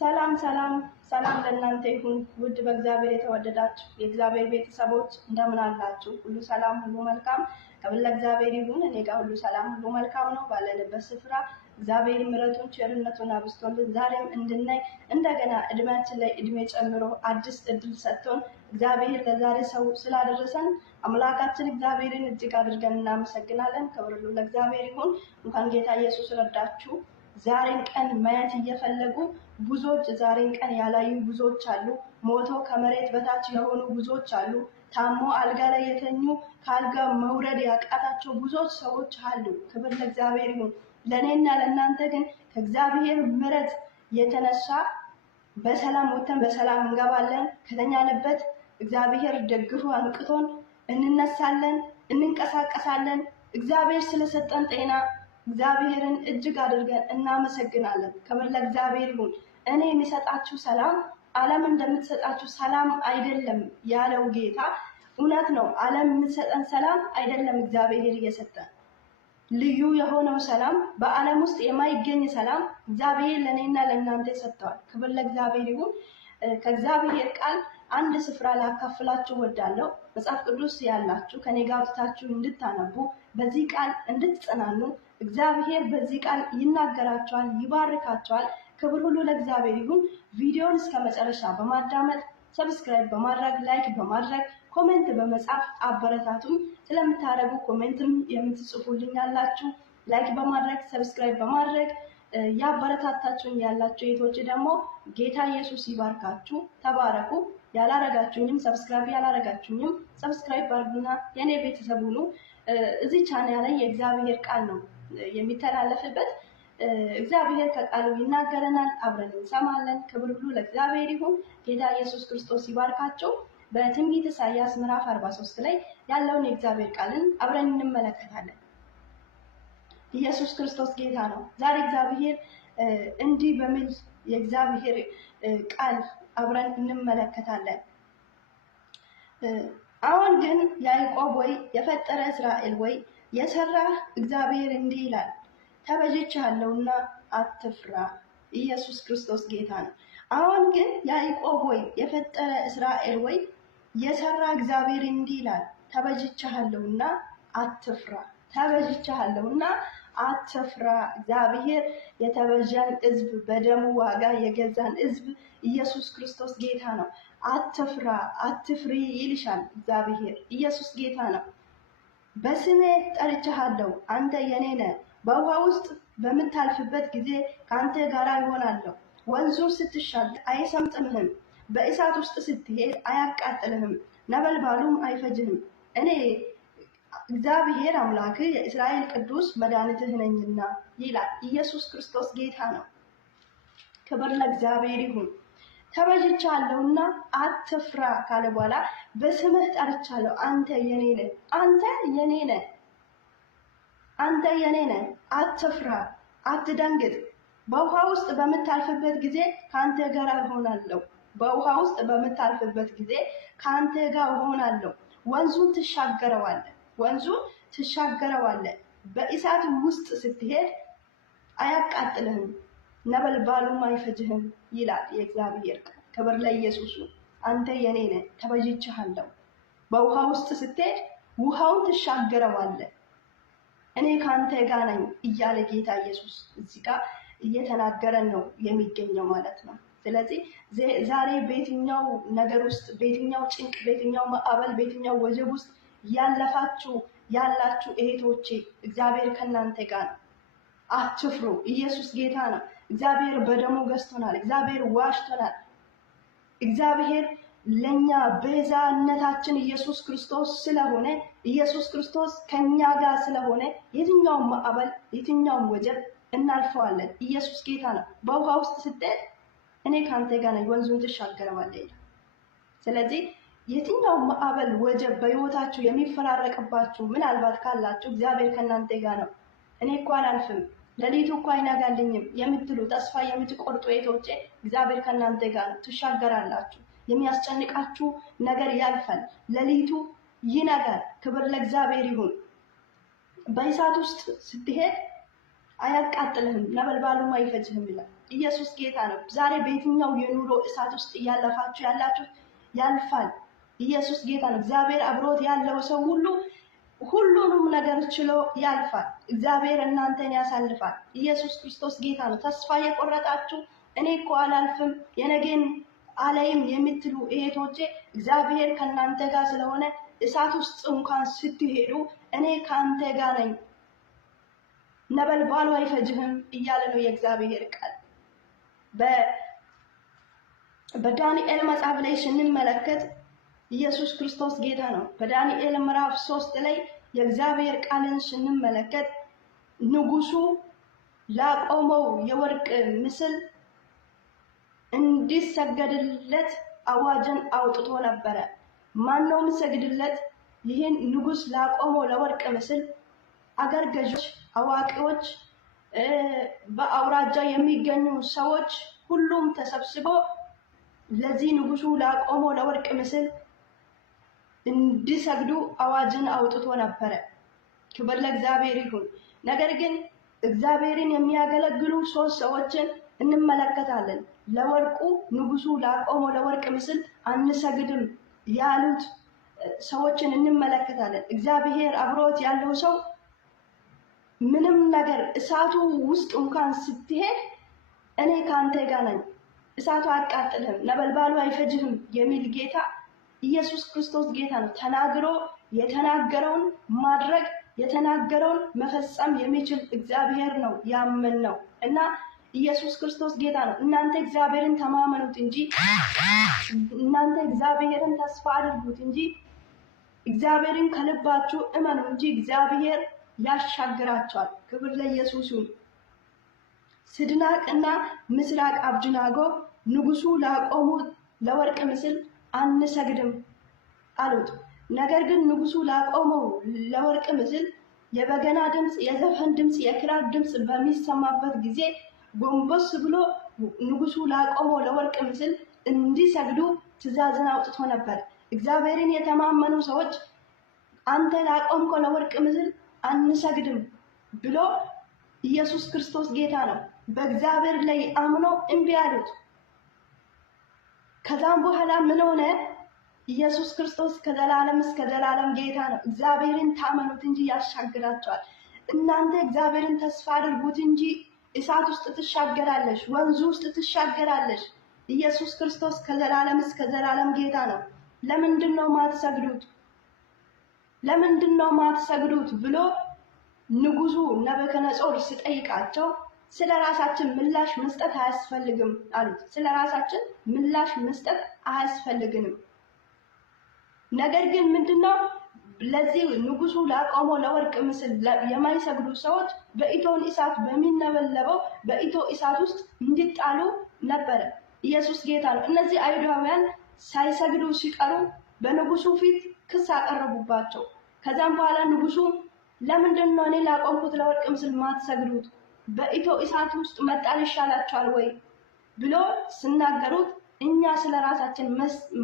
ሰላም ሰላም ሰላም ለእናንተ ይሁን። ውድ በእግዚአብሔር የተወደዳችሁ የእግዚአብሔር ቤተሰቦች እንደምን አላችሁ? ሁሉ ሰላም፣ ሁሉ መልካም ከብለ እግዚአብሔር ይሁን። እኔ ጋር ሁሉ ሰላም፣ ሁሉ መልካም ነው። ባለንበት ስፍራ እግዚአብሔር ምሕረቱን ቸርነቱን አብዝቶልን ዛሬም እንድናይ እንደገና እድሜያችን ላይ እድሜ ጨምሮ አዲስ እድል ሰጥቶን እግዚአብሔር ለዛሬ ሰው ስላደረሰን አምላካችን እግዚአብሔርን እጅግ አድርገን እናመሰግናለን። ክብር ሁሉ ለእግዚአብሔር ይሁን። እንኳን ጌታ ኢየሱስ ረዳችሁ። ዛሬን ቀን ማየት እየፈለጉ ብዙዎች ዛሬን ቀን ያላዩ ብዙዎች አሉ። ሞቶ ከመሬት በታች የሆኑ ብዙዎች አሉ። ታሞ አልጋ ላይ የተኙ ከአልጋ መውረድ ያቃታቸው ብዙዎች ሰዎች አሉ። ክብር ለእግዚአብሔር ይሁን። ለእኔና ለእናንተ ግን ከእግዚአብሔር ምሕረት የተነሳ በሰላም ወጥተን በሰላም እንገባለን። ከተኛንበት እግዚአብሔር ደግፎ አንቅቶን እንነሳለን፣ እንንቀሳቀሳለን። እግዚአብሔር ስለሰጠን ጤና እግዚአብሔርን እጅግ አድርገን እናመሰግናለን። ክብር ለእግዚአብሔር ይሁን። እኔ የሚሰጣችሁ ሰላም ዓለም እንደምትሰጣችሁ ሰላም አይደለም ያለው ጌታ እውነት ነው። ዓለም የምትሰጠን ሰላም አይደለም እግዚአብሔር እየሰጠን ልዩ የሆነው ሰላም፣ በዓለም ውስጥ የማይገኝ ሰላም እግዚአብሔር ለእኔና ለእናንተ ሰጥተዋል። ክብር ለእግዚአብሔር ይሁን። ከእግዚአብሔር ቃል አንድ ስፍራ ላካፍላችሁ ወዳለው መጽሐፍ ቅዱስ ያላችሁ ከኔ ጋር ወጥታችሁ እንድታነቡ በዚህ ቃል እንድትጸናኑ እግዚአብሔር በዚህ ቃል ይናገራቸዋል፣ ይባርካቸዋል። ክብር ሁሉ ለእግዚአብሔር ይሁን። ቪዲዮውን እስከ መጨረሻ በማዳመጥ ሰብስክራይብ በማድረግ ላይክ በማድረግ ኮሜንት በመጻፍ አበረታቱኝ። ስለምታረጉ ኮሜንትም የምትጽፉልኝ ያላችሁ ላይክ በማድረግ ሰብስክራይብ በማድረግ ያበረታታችሁኝ ያላችሁ እህቶች ደግሞ ጌታ ኢየሱስ ይባርካችሁ፣ ተባረኩ። ያላረጋችሁኝም ሰብስክራይብ አድርጉና የኔ ቤተሰብ ሁኑ። እዚህ ቻናል ላይ የእግዚአብሔር ቃል ነው የሚተላለፍበት። እግዚአብሔር ከቃሉ ይናገረናል፣ አብረን እንሰማለን። ክብር ሁሉ ለእግዚአብሔር ይሁን። ጌታ ኢየሱስ ክርስቶስ ይባርካቸው። በትንቢተ ኢሳይያስ ምዕራፍ 43 ላይ ያለውን የእግዚአብሔር ቃልን አብረን እንመለከታለን። ኢየሱስ ክርስቶስ ጌታ ነው። ዛሬ እግዚአብሔር እንዲህ በሚል የእግዚአብሔር ቃል አብረን እንመለከታለን። አሁን ግን ያዕቆብ ወይ የፈጠረ እስራኤል ወይ የሰራ እግዚአብሔር እንዲህ ይላል፣ ተቤዥቼሃለሁና አትፍራ። ኢየሱስ ክርስቶስ ጌታ ነው። አሁን ግን ያዕቆብ ወይ የፈጠረ እስራኤል ወይ የሰራ እግዚአብሔር እንዲህ ይላል፣ ተቤዥቼሃለሁና አትፍራ። ተቤዥቼሃለሁና አትፍራ። እግዚአብሔር የተቤዠን ሕዝብ በደሙ ዋጋ የገዛን ሕዝብ ኢየሱስ ክርስቶስ ጌታ ነው። አትፍራ አትፍሪ ይልሻል እግዚአብሔር። ኢየሱስ ጌታ ነው። በስሜ ጠርቼሃለሁ፣ አንተ የኔ ነህ። በውሃ ውስጥ በምታልፍበት ጊዜ ከአንተ ጋር እሆናለሁ። ወንዙ ስትሻገር አይሰምጥምህም፣ በእሳት ውስጥ ስትሄድ አያቃጥልህም፣ ነበልባሉም አይፈጅህም። እኔ እግዚአብሔር አምላክ የእስራኤል ቅዱስ መድኃኒትህ ነኝና ይላል። ኢየሱስ ክርስቶስ ጌታ ነው። ክብር ለእግዚአብሔር ይሁን። ተቤዥቼሃለሁና አትፍራ ካለ በኋላ በስምህ ጠርቻለሁ፣ አንተ የኔ ነህ። አንተ የኔ ነህ፣ አንተ የኔ ነህ። አትፍራ አትደንግጥ። በውሃ ውስጥ በምታልፍበት ጊዜ ከአንተ ጋር እሆናለሁ። በውሃ ውስጥ በምታልፍበት ጊዜ ከአንተ ጋር እሆናለሁ። ወንዙን ትሻገረዋለህ፣ ወንዙን ትሻገረዋለህ። በእሳት ውስጥ ስትሄድ አያቃጥልህም፣ ነበልባሉም አይፈጅህም ይላል የእግዚአብሔር ቃል። ክብር ለኢየሱስ ነው። አንተ የኔ ነህ፣ ተቤዥቼሃለሁ። በውሃ ውስጥ ስትሄድ ውሃውን ትሻገረዋለህ፣ እኔ ከአንተ ጋር ነኝ እያለ ጌታ ኢየሱስ እዚህ ጋር እየተናገረን ነው የሚገኘው ማለት ነው። ስለዚህ ዛሬ በየትኛው ነገር ውስጥ በየትኛው ጭንቅ በየትኛው ማዕበል በየትኛው ወጀብ ውስጥ ያላችሁ እህቶቼ እግዚአብሔር ከእናንተ ጋር ነው። አትፍሩ። ኢየሱስ ጌታ ነው። እግዚአብሔር በደሙ ገዝቶናል። እግዚአብሔር ዋሽቶናል። እግዚአብሔር ለኛ ቤዛነታችን ኢየሱስ ክርስቶስ ስለሆነ ኢየሱስ ክርስቶስ ከኛ ጋር ስለሆነ የትኛውም ማዕበል የትኛውም ወጀብ እናልፈዋለን። ኢየሱስ ጌታ ነው። በውሃ ውስጥ ስትሄድ እኔ ካንተ ጋር ነኝ፣ ወንዙን ትሻገረዋለህ ይላል። ስለዚህ የትኛውም ማዕበል ወጀብ በሕይወታችሁ የሚፈራረቅባችሁ ምናልባት ካላችሁ እግዚአብሔር ከእናንተ ጋር ነው። እኔ እኮ አላልፍም፣ ሌሊቱ እኮ አይነጋልኝም የምትሉ ተስፋ የምትቆርጡ እህቶቼ እግዚአብሔር ከእናንተ ጋር ነው። ትሻገራላችሁ። የሚያስጨንቃችሁ ነገር ያልፋል። ሌሊቱ ይነጋል። ክብር ለእግዚአብሔር ይሁን። በእሳት ውስጥ ስትሄድ አያቃጥልህም፣ ነበልባሉም አይፈጅህም ይላል። ኢየሱስ ጌታ ነው። ዛሬ በየትኛው የኑሮ እሳት ውስጥ እያለፋችሁ ያላችሁ ያልፋል። ኢየሱስ ጌታ ነው። እግዚአብሔር አብሮት ያለው ሰው ሁሉ ሁሉንም ነገር ችሎ ያልፋል። እግዚአብሔር እናንተን ያሳልፋል። ኢየሱስ ክርስቶስ ጌታ ነው። ተስፋ የቆረጣችሁ እኔ እኮ አላልፍም የነገን አላይም የምትሉ እህቶቼ እግዚአብሔር ከእናንተ ጋር ስለሆነ እሳት ውስጥ እንኳን ስትሄዱ እኔ ከአንተ ጋር ነኝ፣ ነበልባሉ አይፈጅህም እያለ ነው የእግዚአብሔር ቃል። በዳንኤል መጽሐፍ ላይ ስንመለከት ኢየሱስ ክርስቶስ ጌታ ነው። በዳንኤል ምዕራፍ 3 ላይ የእግዚአብሔር ቃልን ስንመለከት ንጉሱ ላቆመው የወርቅ ምስል እንዲሰገድለት አዋጅን አውጥቶ ነበረ። ማነው የሚሰግድለት? ይህን ንጉስ ላቆመው ለወርቅ ምስል አገር ገዦች፣ አዋቂዎች፣ በአውራጃ የሚገኙ ሰዎች ሁሉም ተሰብስበው ለዚህ ንጉሱ ላቆመው ለወርቅ ምስል እንዲሰግዱ አዋጅን አውጥቶ ነበረ። ክብር ለእግዚአብሔር ይሁን። ነገር ግን እግዚአብሔርን የሚያገለግሉ 3 ሰዎችን እንመለከታለን። ለወርቁ ንጉሱ ላቆመው ለወርቅ ምስል አንሰግድም ያሉት ሰዎችን እንመለከታለን። እግዚአብሔር አብሮት ያለው ሰው ምንም ነገር እሳቱ ውስጥ እንኳን ስትሄድ እኔ ካንተ ጋር ነኝ፣ እሳቱ አያቃጥልህም፣ ነበልባሉ አይፈጅህም የሚል ጌታ ኢየሱስ ክርስቶስ ጌታ ነው። ተናግሮ የተናገረውን ማድረግ የተናገረውን መፈጸም የሚችል እግዚአብሔር ነው ያመንነው እና ኢየሱስ ክርስቶስ ጌታ ነው። እናንተ እግዚአብሔርን ተማመኑት እንጂ እናንተ እግዚአብሔርን ተስፋ አድርጉት እንጂ እግዚአብሔርን ከልባችሁ እመኑ እንጂ እግዚአብሔር ያሻግራቸዋል። ክብር ለኢየሱስ ይሁን። ሲድራቅና ሚሳቅ አብደናጎ ንጉሱ ላቆሙት ለወርቅ ምስል አንሰግድም አሉት። ነገር ግን ንጉሱ ላቆመው ለወርቅ ምስል የበገና ድምፅ፣ የዘፈን ድምፅ፣ የክራር ድምፅ በሚሰማበት ጊዜ ጎንበስ ብሎ ንጉሱ ላቆመው ለወርቅ ምስል እንዲሰግዱ ትእዛዝን አውጥቶ ነበር። እግዚአብሔርን የተማመኑ ሰዎች አንተ ላቆምከው ለወርቅ ምስል አንሰግድም ብሎ ኢየሱስ ክርስቶስ ጌታ ነው በእግዚአብሔር ላይ አምኖ እምቢ አሉት። ከዛም በኋላ ምን ሆነ? ኢየሱስ ክርስቶስ ከዘላለም እስከ ዘላለም ጌታ ነው። እግዚአብሔርን ታመኑት እንጂ ያሻግራቸዋል። እናንተ እግዚአብሔርን ተስፋ አድርጉት እንጂ እሳት ውስጥ ትሻገራለሽ፣ ወንዙ ውስጥ ትሻገራለሽ። ኢየሱስ ክርስቶስ ከዘላለም እስከ ዘላለም ጌታ ነው። ለምንድን ነው ማትሰግዱት? ለምንድን ነው ማትሰግዱት ብሎ ንጉሱ ናቡከደነፆር ሲጠይቃቸው ስለ ራሳችን ምላሽ መስጠት አያስፈልግም አሉት። ስለ ራሳችን ምላሽ መስጠት አያስፈልግንም። ነገር ግን ምንድነው ለዚህ ንጉሱ ላቆመው ለወርቅ ምስል የማይሰግዱ ሰዎች በእቶን እሳት በሚነበለበው በእቶን እሳት ውስጥ እንዲጣሉ ነበረ። ኢየሱስ ጌታ ነው። እነዚህ አይሁዳውያን ሳይሰግዱ ሲቀሩ በንጉሱ ፊት ክስ አቀረቡባቸው። ከዛም በኋላ ንጉሱ ለምንድን ነው እኔ ላቆምኩት ለወርቅ ምስል ማትሰግዱት? በእቶን እሳት ውስጥ መጣል ይሻላችኋል ወይ ብሎ ሲናገሩት እኛ ስለ ራሳችን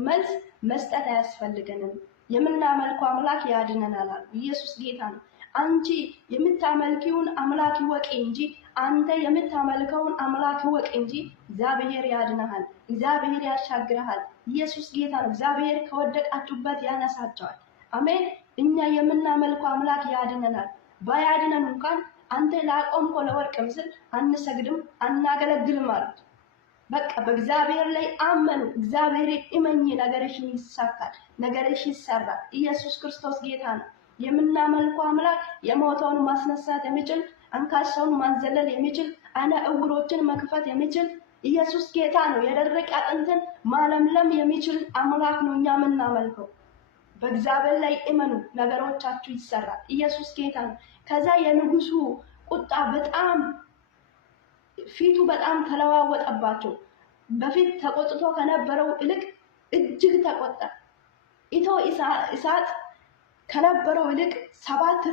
መልስ መስጠት አያስፈልገንም፣ የምናመልከው አምላክ ያድነናል አሉ። ኢየሱስ ጌታ ነው። አንቺ የምታመልኪውን አምላክ ይወቅ እንጂ አንተ የምታመልከውን አምላክ ይወቅ እንጂ እግዚአብሔር ያድነሃል፣ እግዚአብሔር ያሻግረሃል። ኢየሱስ ጌታ ነው። እግዚአብሔር ከወደቃችሁበት ያነሳቸዋል። አሜን። እኛ የምናመልከው አምላክ ያድነናል። ባያድነን እንኳን አንተ ላቆምከው ለወርቅ ምስል አንሰግድም፣ አናገለግልም አሉት። በቃ በእግዚአብሔር ላይ አመኑ። እግዚአብሔር እመኝ፣ ነገርሽ ይሳካል፣ ነገርሽ ይሰራል። ኢየሱስ ክርስቶስ ጌታ ነው። የምናመልከው አምላክ የሞተውን ማስነሳት የሚችል፣ አንካሳውን ማንዘለል የሚችል፣ አይነ እውሮችን መክፈት የሚችል ኢየሱስ ጌታ ነው። የደረቀ አጥንትን ማለምለም የሚችል አምላክ ነው እኛ የምናመልከው። በእግዚአብሔር ላይ እመኑ፣ ነገሮቻችሁ ይሰራል። ኢየሱስ ጌታ ነው። ከዛ የንጉሱ ቁጣ በጣም ፊቱ በጣም ተለዋወጠባቸው። በፊት ተቆጥቶ ከነበረው ይልቅ እጅግ ተቆጣ። እቶን እሳት ከነበረው ይልቅ 7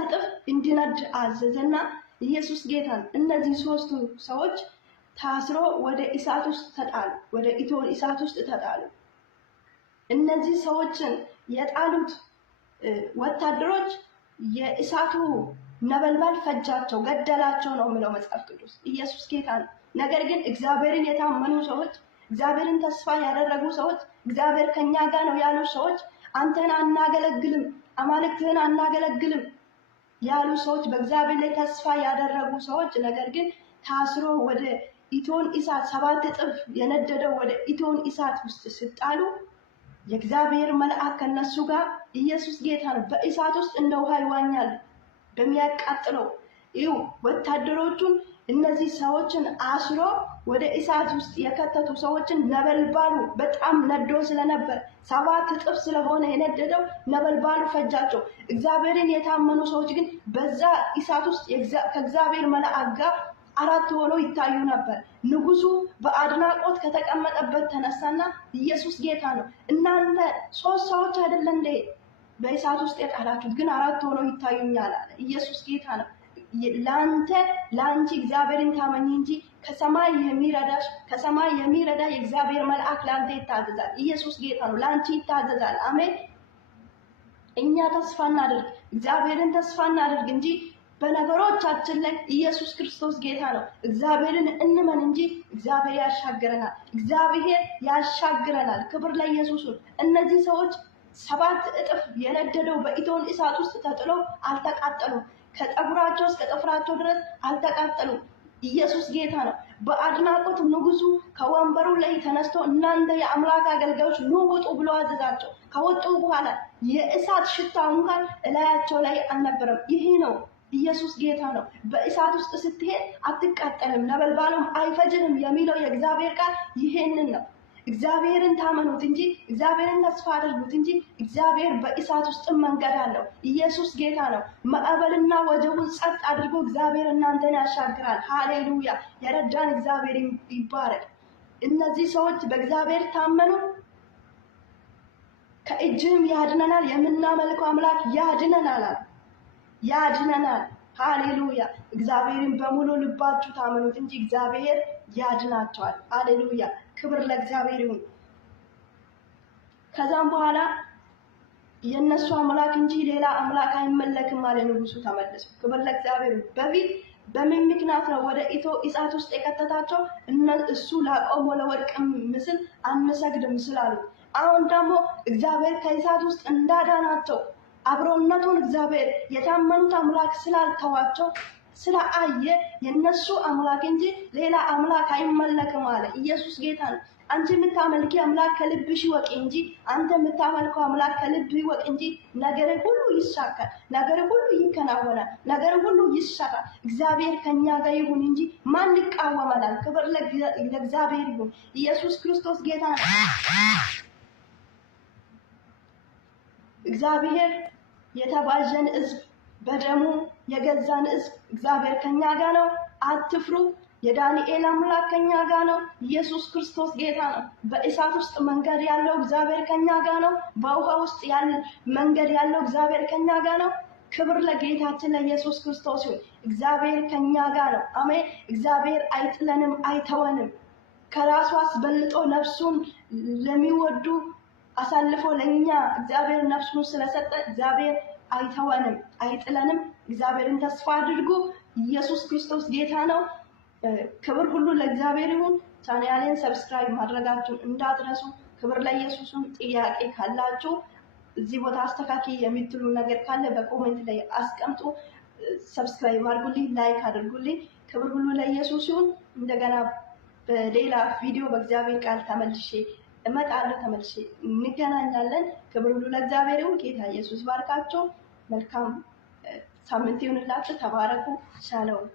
እጥፍ እንዲነድ አዘዘና ኢየሱስ ጌታ ነው። እነዚህ 3ቱ ሰዎች ታስሮ ወደ እሳት ውስጥ ተጣሉ፣ ወደ እቶን እሳት ውስጥ ተጣሉ። እነዚህ ሰዎችን የጣሉት ወታደሮች የእሳቱ ነበልባል ፈጃቸው፣ ገደላቸው ነው የሚለው መጽሐፍ ቅዱስ። ኢየሱስ ጌታ ነው። ነገር ግን እግዚአብሔርን የታመኑ ሰዎች፣ እግዚአብሔርን ተስፋ ያደረጉ ሰዎች፣ እግዚአብሔር ከኛ ጋር ነው ያሉ ሰዎች አንተን አናገለግልም፣ አማልክትህን አናገለግልም ያሉ ሰዎች፣ በእግዚአብሔር ላይ ተስፋ ያደረጉ ሰዎች ነገር ግን ታስሮ ወደ ኢቶን እሳት 7 እጥፍ የነደደው ወደ ኢቶን እሳት ውስጥ ሲጣሉ የእግዚአብሔር መልአክ ከነሱ ጋር ኢየሱስ ጌታ ነው። በእሳት ውስጥ እንደ ውሃ ይዋኛል በሚያቃጥለው። ይው ወታደሮቹን እነዚህ ሰዎችን አስሮ ወደ እሳት ውስጥ የከተቱ ሰዎችን ነበልባሉ በጣም ነዶ ስለነበር 7 እጥፍ ስለሆነ የነደደው ነበልባሉ ፈጃቸው። እግዚአብሔርን የታመኑ ሰዎች ግን በዛ እሳት ውስጥ ከእግዚአብሔር መልአክ ጋር 4 ሆነው ይታዩ ነበር። ንጉሱ በአድናቆት ከተቀመጠበት ተነሳና ኢየሱስ ጌታ ነው፣ እናንተ 3 ሰዎች አይደለ እንዴ በእሳት ውስጥ የጣላችሁት? ግን 4 ሆነው ይታዩኛል አለ። ኢየሱስ ጌታ ነው። ለአንቺ እግዚአብሔርን ታመኝ እንጂ ከሰማይ የሚረዳሽ ከሰማይ የሚረዳ የእግዚአብሔር መልአክ ለአንተ ይታዘዛል። ኢየሱስ ጌታ ነው፣ ለአንቺ ይታዘዛል። አሜን። እኛ ተስፋ እናድርግ፣ እግዚአብሔርን ተስፋ እናድርግ እንጂ በነገሮቻችን ላይ ኢየሱስ ክርስቶስ ጌታ ነው። እግዚአብሔርን እንመን እንጂ እግዚአብሔር ያሻግረናል። እግዚአብሔር ያሻግረናል። ክብር ለኢየሱስ ይሁን። እነዚህ ሰዎች 7 እጥፍ የነደደው በኢቶን እሳት ውስጥ ተጥለው አልተቃጠሉም። ከጠጉራቸው እስከ ጥፍራቸው ድረስ አልተቃጠሉም። ኢየሱስ ጌታ ነው። በአድናቆት ንጉሱ ከወንበሩ ላይ ተነስቶ እናንተ የአምላክ አገልጋዮች ኑ ውጡ ብሎ አዘዛቸው። ከወጡ በኋላ የእሳት ሽታ እንኳን እላያቸው ላይ አልነበረም። ይሄ ነው ኢየሱስ ጌታ ነው። በእሳት ውስጥ ስትሄድ አትቃጠልም፣ ነበልባሉም አይፈጅንም የሚለው የእግዚአብሔር ቃል ይሄንን ነው። እግዚአብሔርን ታመኑት እንጂ እግዚአብሔርን ተስፋ አድርጉት እንጂ እግዚአብሔር በእሳት ውስጥ መንገድ አለው። ኢየሱስ ጌታ ነው። ማዕበልና ወጀቡን ጸጥ አድርጎ እግዚአብሔር እናንተን ያሻግራል። ሃሌሉያ! የረዳን እግዚአብሔር ይባረክ። እነዚህ ሰዎች በእግዚአብሔር ታመኑ። ከእጅም ያድነናል፣ የምናመልከው አምላክ ያድነናል፣ ያድነናል። ሃሌሉያ! እግዚአብሔርን በሙሉ ልባችሁ ታመኑት እንጂ እግዚአብሔር ያድናቸዋል። ሃሌሉያ! ክብር ለእግዚአብሔር ይሁን። ከዛም በኋላ የነሱ አምላክ እንጂ ሌላ አምላክ አይመለክም አለ ንጉሱ ተመለሱ። ክብር ለእግዚአብሔር ይሁን። በፊት በምን ምክንያት ነው ወደ እሳት ውስጥ የከተታቸው? እሱ ላቆመው ለወርቅ ምስል አንሰግድም ስላሉ። አሁን ደግሞ እግዚአብሔር ከእሳት ውስጥ እንዳዳናቸው አብሮነቱን እግዚአብሔር የታመኑት አምላክ ስላልተዋቸው ስለአየ የነሱ አምላክ እንጂ ሌላ አምላክ አይመለክም አለ። ኢየሱስ ጌታ ነው። አንቺ የምታመልኪ አምላክ ከልብሽ ይወቅ እንጂ አንተ የምታመልከው አምላክ ከልብ ይወቅ እንጂ ነገር ሁሉ ይሳካል፣ ነገር ሁሉ ይከናወናል፣ ነገር ሁሉ ይሰራል። እግዚአብሔር ከኛ ጋር ይሁን እንጂ ማን ይቃወመናል? ክብር ለእግዚአብሔር ይሁን። ኢየሱስ ክርስቶስ ጌታ ነው። እግዚአብሔር የተባዠን ሕዝብ በደሙ የገዛን ሕዝብ እግዚአብሔር ከኛ ጋር ነው። አትፍሩ። የዳንኤል አምላክ ከኛ ጋር ነው። ኢየሱስ ክርስቶስ ጌታ ነው። በእሳት ውስጥ መንገድ ያለው እግዚአብሔር ከኛ ጋር ነው። በውሃ ውስጥ መንገድ ያለው እግዚአብሔር ከኛ ጋር ነው። ክብር ለጌታችን ለኢየሱስ ክርስቶስ ይሁን። እግዚአብሔር ከኛ ጋር ነው። አሜን። እግዚአብሔር አይጥለንም፣ አይተወንም። ከራሱ አስበልጦ ነፍሱን ለሚወዱ አሳልፎ ለኛ እግዚአብሔር ነፍሱን ስለሰጠ እግዚአብሔር አይተወንም፣ አይጥለንም። እግዚአብሔርን ተስፋ አድርጉ። ኢየሱስ ክርስቶስ ጌታ ነው። ክብር ሁሉ ለእግዚአብሔር ይሁን። ቻናሌን ሰብስክራይብ ማድረጋችሁን እንዳትረሱ። ክብር ለኢየሱስም። ጥያቄ ካላችሁ እዚህ ቦታ አስተካክል የምትሉ ነገር ካለ በኮሜንት ላይ አስቀምጡ። ሰብስክራይብ አድርጉልኝ፣ ላይክ አድርጉልኝ። ክብር ሁሉ ለኢየሱስ ይሁን። እንደገና በሌላ ቪዲዮ በእግዚአብሔር ቃል ተመልሼ እመጣለሁ። ተመልሼ እንገናኛለን። ክብር ሁሉ ለእግዚአብሔር ይሁን። ጌታ ኢየሱስ ባርካችሁ። መልካም ሳምንት ይሁንላችሁ። ተባረኩ። ሻሎም